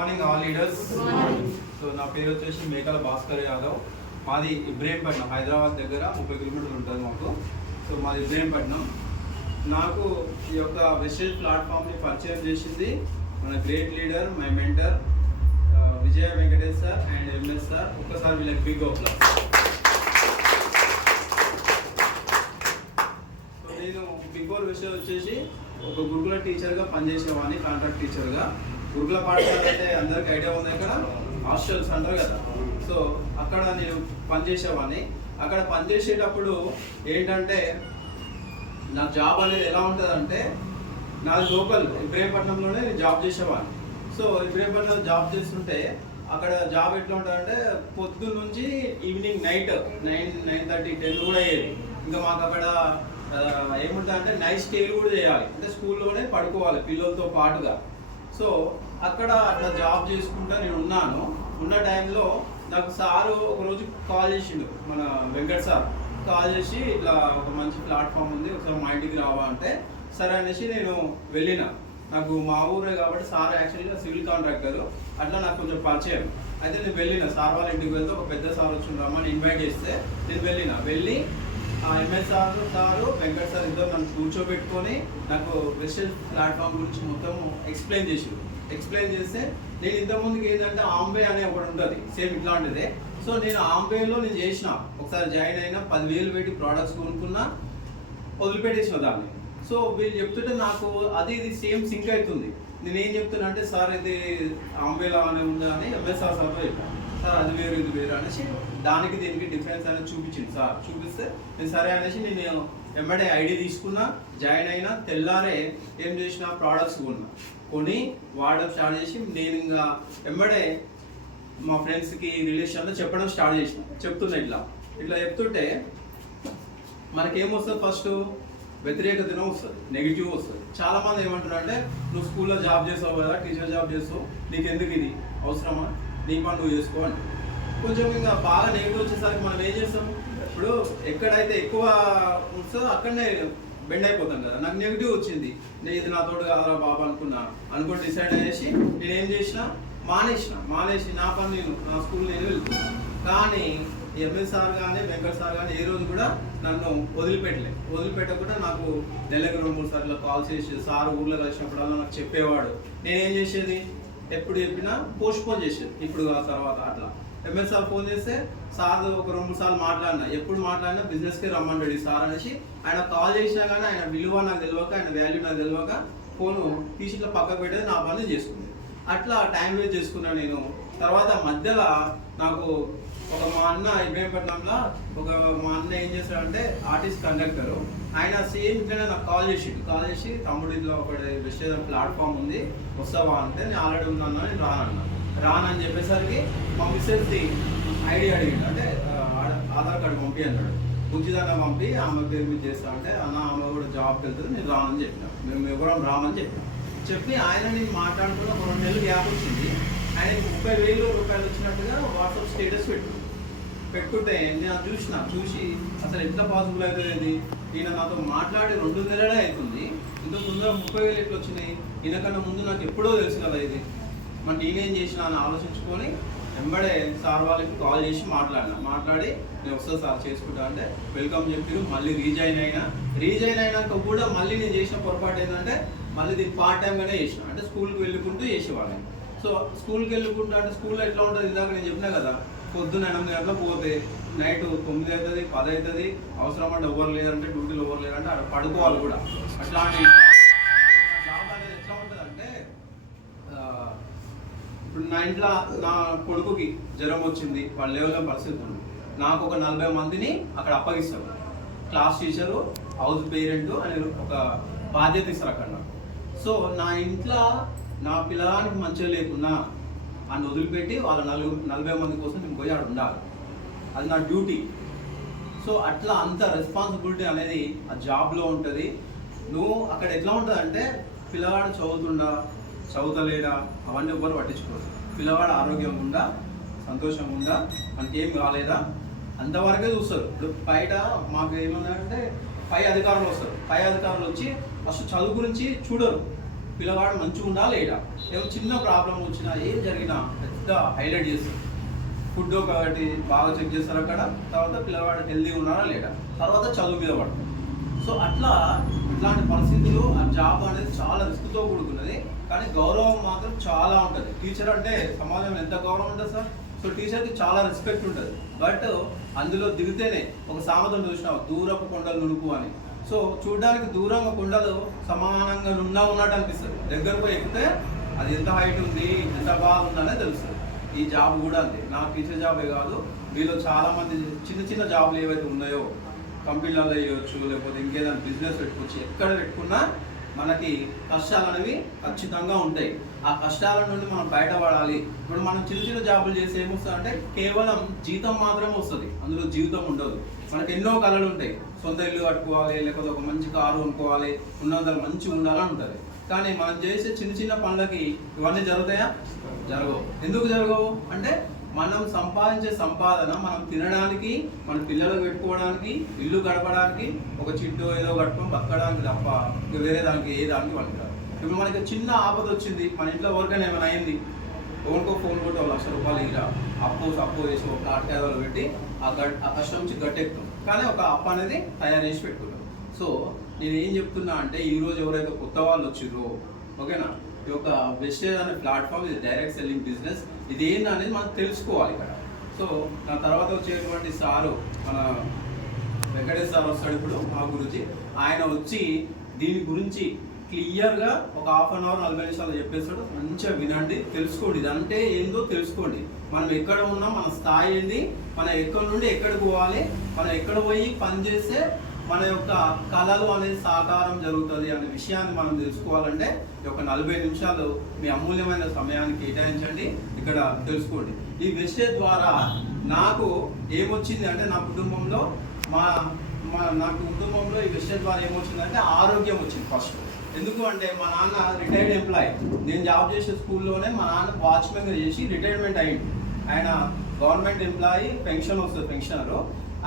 Morning all leaders so నా పేరు వచ్చేసి మేకల భాస్కర్ యాదవ్. మాది ఇబ్రహీంపట్నం హైదరాబాద్ దగ్గర ముప్పై కిలోమీటర్లు ఉంటుంది మాకు. సో మాది ఇబ్రహీంపట్నం. నాకు ఈ యొక్క వెస్టేజ్ ప్లాట్ఫామ్ని పరిచయం చేసింది మన great leader my mentor Vijaya Venkatesh sir and MS sir. ఒక్కసారి వీళ్ళకి బిగ్ ఆఫ్ సో నేను బిఫోర్ విషయం వచ్చేసి ఒక గురుకుల టీచర్గా పనిచేసేవాడిని కాంట్రాక్ట్ టీచర్గా. గురుకుల పాఠశాల అయితే అందరికి ఐడియా ఉంది అక్కడ హాస్టల్స్ అంటారు కదా. సో అక్కడ నేను పనిచేసేవాడిని. అక్కడ పనిచేసేటప్పుడు ఏంటంటే నా జాబ్ అనేది ఎలా ఉంటుంది అంటే లోకల్ ఇబ్రహీంపట్నంలోనే నేను జాబ్ చేసేవాడిని. సో ఇబ్రహీంపట్నం జాబ్ చేస్తుంటే అక్కడ జాబ్ ఎట్లా ఉంటుందంటే పొద్దున్న నుంచి evening night nine nine thirty ten కూడా అయ్యేది. ఇంకా మాకు అక్కడ ఏముంటుంది అంటే నైట్ స్టేలు కూడా చేయాలి. అంటే స్కూల్లోనే పడుకోవాలి పిల్లలతో పాటుగా. సో అక్కడ అట్లా జాబ్ చేసుకుంటా నేను ఉన్నాను. ఉన్న టైంలో నాకు సారు ఒకరోజు కాల్ చేసిండు మన వెంకట్ సార్. కాల్ చేసి ఇట్లా ఒక మంచి ప్లాట్ఫామ్ ఉంది ఒకసారి మా ఇంటికి రావా అంటే సరే అనేసి నేను వెళ్ళిన. నాకు మా ఊరే కాబట్టి సార్ యాక్చువల్గా సివిల్ కాంట్రాక్టర్. అట్లా నాకు కొంచెం పరిచయం. అయితే నేను వెళ్ళిన సార్ వాళ్ళ ఇంటికి వెళ్తే ఒక పెద్ద సార్ వచ్చి రమ్మని ఇన్వైట్ చేస్తే నేను వెళ్ళిన. వెళ్ళి MS sir sir Venkat sir ఇద్దరు నన్ను కూర్చోబెట్టుకొని నాకు వెస్టర్న్ ప్లాట్ఫామ్ గురించి మొత్తం ఎక్స్ప్లెయిన్ చేసి ఎక్స్ప్లెయిన్ చేస్తే నేను ఇంతకుముందుకి ఏంటంటే ఆంబే అనే ఒకటి ఉంటుంది సేమ్ ఇట్లాంటిదే. సో నేను ఆంబేలో నేను చేసిన ఒకసారి జాయిన్ అయినా పదివేలు పెట్టి ప్రోడక్ట్స్ కొనుక్కున్నా వదిలిపెట్టేసిన దాన్ని. సో వీళ్ళు చెప్తుంటే నాకు అది ఇది సేమ్ సింక్ అవుతుంది. నేను ఏం చెప్తున్నా అంటే సార్ ఇది ఆంబేలా అనే ఉందా అని ఎంఎస్ఆర్ సార్తో చెప్పాను సార్ అది వేరు ఇది వేరు అనేసి దానికి దీనికి డిఫరెన్స్ అనేది చూపించింది సార్. చూపిస్తే నేను సరే అనేసి నేను వెంబడే ఐడి తీసుకున్నా జాయిన్ అయినా తెల్లారే ఏం చేసిన ప్రోడక్ట్స్ కొన్నా. కొని వాడడం స్టార్ట్ చేసి నేను ఇంకా వెంబడే మా ఫ్రెండ్స్కి రిలేషన్లో చెప్పడం స్టార్ట్ చేసిన. చెప్తున్నా ఇట్లా. ఇట్లా చెప్తుంటే మనకేమొస్తుంది ఫస్ట్ వ్యతిరేకతనే వస్తుంది నెగిటివ్ వస్తుంది. చాలా మంది ఏమంటారు అంటే నువ్వు స్కూల్లో జాబ్ చేసావు కదా టీచర్ జాబ్ చేస్తావు నీకు ఎందుకు ఇది? అవసరమా? నీ పని నువ్వు చేసుకో అని. కొంచెం ఇంకా బాగా నెగిటివ్ వచ్చేసరికి మనం ఏం చేస్తాం? ఇప్పుడు ఎక్కడైతే ఎక్కువ వస్తుందో అక్కడనే బెండ్ అయిపోతాం కదా. నాకు నెగిటివ్ వచ్చింది. నేను ఇది నా తోడు కాదురా బాబు అనుకున్నా. అనుకుని డిసైడ్ చేసి నేను ఏం చేసిన మానేసిన. మానేసి నా పని నేను నా స్కూల్ నేను వెళ్తున్నాను కానీ ఎంఎస్ సార్ కానీ వెంకట్ సార్ కానీ ఏ రోజు కూడా నన్ను వదిలిపెట్టలే. వదిలిపెట్టకుండా నాకు నెలకు రెండు మూడు సార్లు కాల్ చేసి సార్ ఊర్లో కలిసినప్పుడల్లా నాకు చెప్పేవాడు. నేనేం చేసేది? ఎప్పుడు చెప్పినా పోస్ట్ పోన్ చేసేది. ఇప్పుడు ఆ తర్వాత అట్లా. ఎంఎస్ సార్ ఫోన్ చేస్తే సార్ ఒక రెండు మూడు సార్లు మాట్లాడినా. ఎప్పుడు మాట్లాడినా బిజినెస్కి రమ్మంటాడు ఈ సార్ అనేసి ఆయన కాల్ చేసినా కానీ ఆయన విలువ నాకు తెలియక ఆయన వాల్యూ నాకు తెలియక ఫోను తీసి ఇట్లా పక్కకు పెట్టేది నా పని చేసుకుంది. అట్లా టైం వేస్ట్ చేసుకున్నా నేను. తర్వాత మధ్యలో నాకు ఒక మా అన్న ఇబ్రహీంపట్నంలో ఒక మా అన్న ఏం చేశాడంటే ఆర్టిస్ట్ కండక్టర్. ఆయన సేమ్ ఇట్లనే నాకు కాల్ చేసిండు. కాల్ చేసి తమ్ముడు ఇందులో ఒకటి వెస్టేజ్ ప్లాట్ఫామ్ ఉంది వస్తావా? అంటే నేను ఆల్రెడీ ఉన్నాను నేను రానన్నా. రానని చెప్పేసరికి మా మిస్సెస్ది ఐడి అడిగిండు. అంటే ఆధార్ కార్డు పంపి అన్నాడు. బుజ్జిదాన పంపి ఆమె పేరు మీద చేస్తా. అంటే అన్న ఆమె కూడా జాబ్కి వెళ్తుంది నేను రానని చెప్పిన. మేము ఎవరం రామని చెప్పిన. చెప్పి ఆయన నేను మాట్లాడుకున్న రెండు నెలలు గ్యాప్ వచ్చింది. ఆయన ముప్పై వేలు రూపాయలు వచ్చినట్టుగా వాట్సాప్ స్టేటస్ పెట్టు. పెట్టుకుంటే నేను అది చూసిన చూసి అసలు ఎంత పాసిబుల్ అవుతుంది ఈయన నాతో మాట్లాడి రెండు నెలలే అవుతుంది. ఇంతకు ముందర ముప్పై వేలు ఎట్లా వచ్చినాయి? ఈయనకన్నా ముందు నాకు ఎప్పుడో తెలుసు కదా ఇది. మరి నేనేం చేసిన అని ఆలోచించుకొని వెంబడే సార్ వాళ్ళకి కాల్ చేసి మాట్లాడినా. మాట్లాడి నేను ఒకసారి సార్ చేసుకుంటా అంటే వెల్కమ్ చెప్పారు. మళ్ళీ రీజాయిన్ అయినా. రీజాయిన్ అయినాక కూడా మళ్ళీ నేను చేసిన పొరపాటు ఏంటంటే మళ్ళీ దీన్ని పార్ట్ టైంగానే చేసిన. అంటే స్కూల్కి వెళ్ళుకుంటూ చేసేవాళ్ళని సో స్కూల్కి వెళ్ళకుండా అంటే స్కూల్లో ఎట్లా ఉంటుంది? ఇందాక నేను చెప్పినా కదా పొద్దున్న ఎనిమిది గంటలకు పోతే నైట్ తొమ్మిది అవుతుంది పది అవుతుంది అవసరం అంటే ఎవరు లేదంటే డ్యూటీలు ఎవరు లేదంటే అక్కడ పడుకోవాలి కూడా. అట్లాంటి జాబ్ అనేది ఎట్లా ఉంటుంది అంటే ఇప్పుడు నా ఇంట్లో నా కొడుకుకి జ్వరం వచ్చింది వాళ్ళు లేవలే పరిస్థితి ఉంది. నాకు ఒక నలభై మందిని అక్కడ అప్పగిస్తారు క్లాస్ టీచరు హౌస్ పేరెంట్ అని ఒక బాధ్యత ఇస్తారు అక్కడ. సో నా ఇంట్లో నా పిల్లగానికి మంచిగా లేకున్నా అని వదిలిపెట్టి వాళ్ళ నలుగు నలభై మంది కోసం నేను పోయి ఆడ ఉండాలి. అది నా డ్యూటీ. సో అట్లా అంత రెస్పాన్సిబిలిటీ అనేది ఆ జాబ్లో ఉంటుంది. నువ్వు అక్కడ ఎట్లా ఉంటుంది అంటే పిల్లవాడు చదువుతుండా చదువుతలేడా అవన్నీ ఎవ్వరు పట్టించుకోరు. పిల్లవాడు ఆరోగ్యంగా ఉందా సంతోషంగా ఉందా మనకి ఏం కాలేదా? అంతవరకే చూస్తారు. ఇప్పుడు బయట మాకు ఏమన్నారంటే పై అధికారులు వస్తారు. పై అధికారులు వచ్చి అసలు చదువు గురించి చూడరు. పిల్లవాడు మంచిగా ఉండా లేడా? ఏమో చిన్న ప్రాబ్లం వచ్చినా ఏం జరిగినా పెద్ద హైలైట్ చేస్తారు. ఫుడ్ ఒకటి బాగా చెక్ చేస్తారు అక్కడ తర్వాత పిల్లవాడు హెల్దీ ఉన్నారా లేడా? తర్వాత చదువు మీద పడతారు సో అట్లా ఇట్లాంటి పరిస్థితులు ఆ జాబ్ అనేది చాలా రిస్క్తో కూడుకున్నది. కానీ గౌరవం మాత్రం చాలా ఉంటుంది. టీచర్ అంటే సమాజంలో ఎంత గౌరవం ఉంటుంది సార్? సో టీచర్కి చాలా రెస్పెక్ట్ ఉంటుంది. బట్ అందులో దిగితేనే ఒక సామెతను చూసినావు? దూరపు కొండలు నునుపు అని. సో చూడడానికి దూరం కొండలు సమానంగా నున్నా ఉన్నట్టు అనిపిస్తుంది. దగ్గర పోయి ఎక్కితే అది ఎంత హైట్ ఉంది ఎంత బాగుందనే తెలుస్తుంది. ఈ జాబ్ కూడా అంతే. నా టీచర్ జాబే కాదు. వీళ్ళు చాలా మంది చిన్న చిన్న జాబ్లు ఏవైతే ఉన్నాయో కంపెనీలలో వేయవచ్చు లేకపోతే ఇంకేదైనా బిజినెస్ పెట్టుకోవచ్చు ఎక్కడ పెట్టుకున్నా మనకి కష్టాలు అనేవి ఖచ్చితంగా ఉంటాయి. ఆ కష్టాల నుండి మనం బయటపడాలి. ఇప్పుడు మనం చిన్న చిన్న జాబులు చేసి ఏమొస్తుంది అంటే కేవలం జీతం మాత్రమే వస్తుంది. అందులో జీవితం ఉండదు. మనకు ఎన్నో కళలు ఉంటాయి. సొంత ఇల్లు కట్టుకోవాలి లేకపోతే ఒక మంచి కారు కొనుక్కోవాలి ఉన్నంత మంచిగా ఉండాలని ఉంటుంది. కానీ మనం చేసే చిన్న చిన్న పనులకి ఇవన్నీ జరుగుతాయా? జరగవు. ఎందుకు జరగవు? అంటే మనం సంపాదించే సంపాదన మనం తినడానికి మన పిల్లలకు పెట్టుకోవడానికి ఇల్లు గడపడానికి ఒక చిట్టు ఏదో కట్టుకొని బతకడానికి తప్ప వేరే దానికి ఏ దానికి పనికిరాదు. ఇప్పుడు మనకి చిన్న ఆపద వచ్చింది. మన ఇంట్లో ఎవరికైనా ఏమైనా అయింది? ఎవరికో ఫోన్ కొట్టి ఒక లక్ష రూపాయలు ఇలా అప్పు అప్పు వేసి ఒక కాటకాయలు పెట్టి ఆ గట్ ఆ కష్టం నుంచి గట్టెక్కుతాం. కానీ ఒక అప్పు అనేది తయారు చేసి పెట్టుకుంటాం. సో నేను ఏం చెప్తున్నా అంటే ఈరోజు ఎవరైతే కొత్త వాళ్ళు వచ్చిర్రో ఓకేనా? ఈ యొక్క వెస్టేజ్ అనే ప్లాట్ఫామ్ ఇది డైరెక్ట్ సెల్లింగ్ బిజినెస్ ఇది ఏంటి అనేది మనం తెలుసుకోవాలి ఇక్కడ. సో నా తర్వాత వచ్చేటువంటి సారు మన వెంకటేశ్వర సార్ వస్తాడు ఇప్పుడు మా గురించి ఆయన వచ్చి దీని గురించి క్లియర్గా ఒక హాఫ్ అన్ అవర్ నలభై నిమిషాలు చెప్పేస్తాడు. మంచిగా వినండి తెలుసుకోండి. ఇది అంటే ఏందో తెలుసుకోండి. మనం ఎక్కడ ఉన్నాం మన స్థాయి ఏంది మనం ఎక్కడి నుండి ఎక్కడికి పోవాలి మనం ఎక్కడ పోయి పని చేస్తే మన యొక్క కళలు అనేది సాకారం జరుగుతుంది అనే విషయాన్ని మనం తెలుసుకోవాలంటే ఈ యొక్క నలభై నిమిషాలు మీ అమూల్యమైన సమయాన్ని కేటాయించండి. ఇక్కడ తెలుసుకోండి. ఈ విషయ ద్వారా నాకు ఏమొచ్చింది అంటే నా కుటుంబంలో మా మా నా కుటుంబంలో ఈ విషయం ద్వారా ఏమొచ్చిందంటే ఆరోగ్యం వచ్చింది ఫస్ట్. ఎందుకు అంటే మా నాన్న రిటైర్డ్ ఎంప్లాయ్ నేను జాబ్ చేసే స్కూల్లోనే మా నాన్న వాచ్మెన్గా చేసి రిటైర్మెంట్ అయ్యింది ఆయన గవర్నమెంట్ ఎంప్లాయీ పెన్షన్ వస్తుంది పెన్షనర్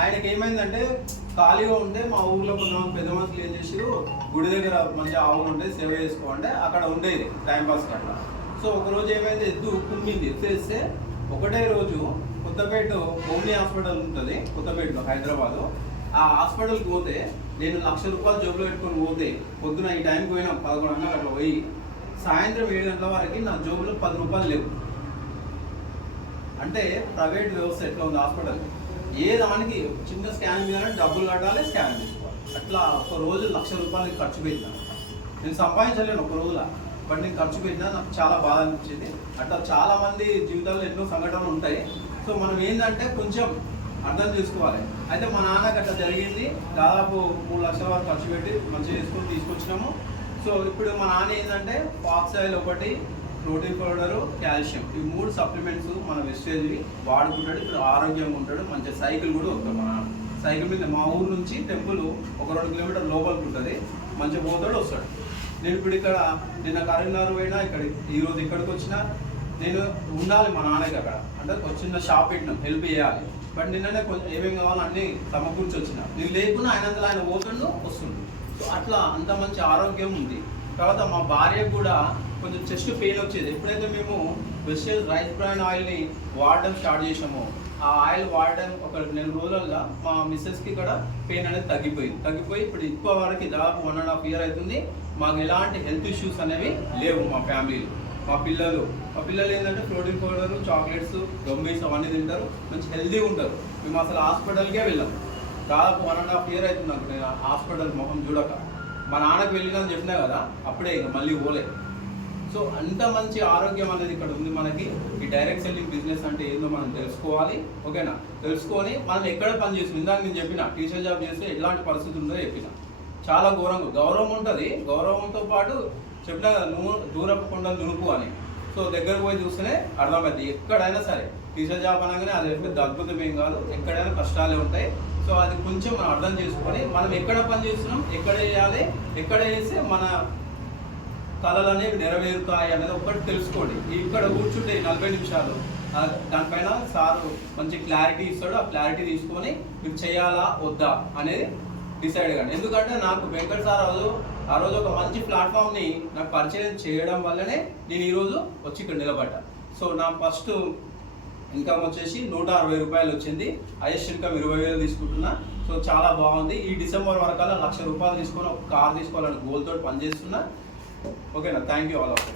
ఆయనకి ఏమైందంటే ఖాళీగా ఉంటే మా ఊర్లో కొంతమంది పెద్ద మనుషులు ఏం చేసారు గుడి దగ్గర మంచి ఆవులు ఉంటే సేవ చేసుకోండి అక్కడ ఉండేది టైం పాస్ అట్లా సో ఒకరోజు ఏమైంది? ఎద్దు కుమ్మింది ఎత్తేస్తే ఒకటే రోజు కొత్తపేట ఓమ్ని హాస్పిటల్ ఉంటుంది కొత్తపేటలో హైదరాబాద్. ఆ హాస్పిటల్కి పోతే నేను లక్ష రూపాయలు జోబులో పెట్టుకొని పోతే పొద్దున ఈ టైంకి పోయినా పదకొండు గంటలకు అట్లా పోయి సాయంత్రం ఏడు గంటల వరకు నా జోబులో పది రూపాయలు లేవు. అంటే ప్రైవేట్ వ్యవస్థ ఎట్లా ఉంది హాస్పిటల్? ఏ దానికి చిన్న స్కాన్ మీద డబ్బులు కట్టాలి స్కాన్ తీసుకోవాలి అట్లా ఒక రోజు లక్ష రూపాయలు ఖర్చు పెట్టినా. నేను సంపాదించలేను ఒక రోజుల బట్ నేను ఖర్చు పెట్టినా నాకు చాలా బాధ అనిపించింది. అట్లా చాలామంది జీవితాల్లో ఎన్నో సంఘటనలు ఉంటాయి. సో మనం ఏంటంటే కొంచెం అర్థం చేసుకోవాలి. అయితే మా నాన్నకి అట్లా జరిగింది. దాదాపు మూడు లక్షల వరకు ఖర్చు పెట్టి మంచిగా చేసుకొని తీసుకొచ్చినాము. సో ఇప్పుడు మా నాన్న ఏంటంటే ఫాక్స్ ఆయిల్ ఒకటి ప్రోటీన్ పౌడరు కాల్షియం. ఈ మూడు సప్లిమెంట్స్ మన వెస్టేజ్వి వాడుకుంటాడు. ఇప్పుడు ఆరోగ్యంగా ఉంటాడు. మంచి సైకిల్ కూడా వస్తాడు మా నాన్న. సైకిల్ మీద మా ఊరు నుంచి టెంపుల్ ఒక రెండు కిలోమీటర్ లోపలికి ఉంటుంది. మంచిగా పోతాడు వస్తాడు. నేను ఇప్పుడు ఇక్కడ నిన్న కరీంనగర్ పోయినా ఇక్కడ ఈరోజు ఇక్కడికి వచ్చినా నేను ఉండాలి మా నాన్నకి అక్కడ. అంటే ఒక చిన్న షాప్ పెట్టినాం. హెల్ప్ చేయాలి. బట్ నిన్ననే కొంచెం ఏమేమి కావాలో అన్నీ సమకూర్చి వచ్చిన నేను లేకున్నా ఆయన ఆయన పోతుండు వస్తుండు. సో అట్లా అంత మంచి ఆరోగ్యం ఉంది. తర్వాత మా భార్యకు కూడా కొంచెం చెస్ట్ పెయిన్ వచ్చేది. ఎప్పుడైతే మేము వెజిటేబుల్ రైస్ బ్రాన్ ఆయిల్ని వాడడం స్టార్ట్ చేసామో ఆ ఆయిల్ వాడడం ఒక నెల రోజులలో మా మిస్సెస్కి కూడా పెయిన్ అనేది తగ్గిపోయింది. తగ్గిపోయి ఇప్పుడు ఎక్కువ వరకు దాదాపు వన్ అండ్ హాఫ్ ఇయర్ అవుతుంది. మాకు ఎలాంటి హెల్త్ ఇష్యూస్ అనేవి లేవు మా ఫ్యామిలీలో మా పిల్లలు. మా పిల్లలు ఏంటంటే ప్రోటీన్ పౌడర్ చాక్లెట్స్ గమ్మీస్ అవన్నీ తింటారు. మంచి హెల్తీగా ఉంటారు. మేము అసలు హాస్పిటల్కే వెళ్ళాం. దాదాపు వన్ అండ్ హాఫ్ ఇయర్ అవుతుంది నాకు నేను హాస్పిటల్ మొహం చూడక. మా నాన్నకి వెళ్ళినా చెప్పినా కదా అప్పుడే ఇక మళ్ళీ పోలే. సో అంత మంచి ఆరోగ్యం అనేది ఇక్కడ ఉంది మనకి. ఈ డైరెక్ట్ సెల్లింగ్ బిజినెస్ అంటే ఏందో మనం తెలుసుకోవాలి. ఓకేనా? తెలుసుకొని మనం ఎక్కడ పని చేస్తుంది? ఇందాక నేను చెప్పిన టీచర్ జాబ్ చేస్తే ఎలాంటి పరిస్థితి ఉందో చెప్పిన. చాలా ఘోరంగా. గౌరవం ఉంటుంది. గౌరవంతో పాటు చెప్పిన కదా నువ్వు దూరపు కొండలు నునుపు అని. సో దగ్గరకు పోయి చూస్తేనే అర్థమైంది. ఎక్కడైనా సరే టీచర్ జాబ్ అనగానే అది పెద్ద అద్భుతం ఏం కాదు. ఎక్కడైనా కష్టాలే ఉంటాయి. సో అది కొంచెం మనం అర్థం చేసుకొని మనం ఎక్కడ పని చేస్తున్నాం ఎక్కడ చేయాలి ఎక్కడ చేస్తే మన కళలు అనేవి నెరవేరుతాయి అనేది ఒకటి తెలుసుకోండి. ఇక్కడ కూర్చుంటే నలభై నిమిషాలు దానిపైన సారు మంచి క్లారిటీ ఇస్తాడు. ఆ క్లారిటీ తీసుకొని మీరు చేయాలా? వద్దా? అనేది డిసైడ్ కానీ ఎందుకంటే నాకు వెంకట సార్ రాజు ఆ రోజు ఒక మంచి ప్లాట్ఫామ్ని నాకు పరిచయం చేయడం వల్లనే నేను ఈరోజు వచ్చి ఇక్కడ నిలబడ్డా. సో నా ఫస్ట్ ఇన్కమ్ వచ్చేసి నూట అరవై రూపాయలు వచ్చింది. హైయెస్ట్ ఇన్కమ్ ఇరవై వేలు తీసుకుంటున్నా. సో చాలా బాగుంది. ఈ డిసెంబర్ వరకల్లా లక్ష రూపాయలు తీసుకొని ఒక కార్ తీసుకోవాలని గోల్తో పనిచేస్తున్నా. ఓకేనా? Thank you all of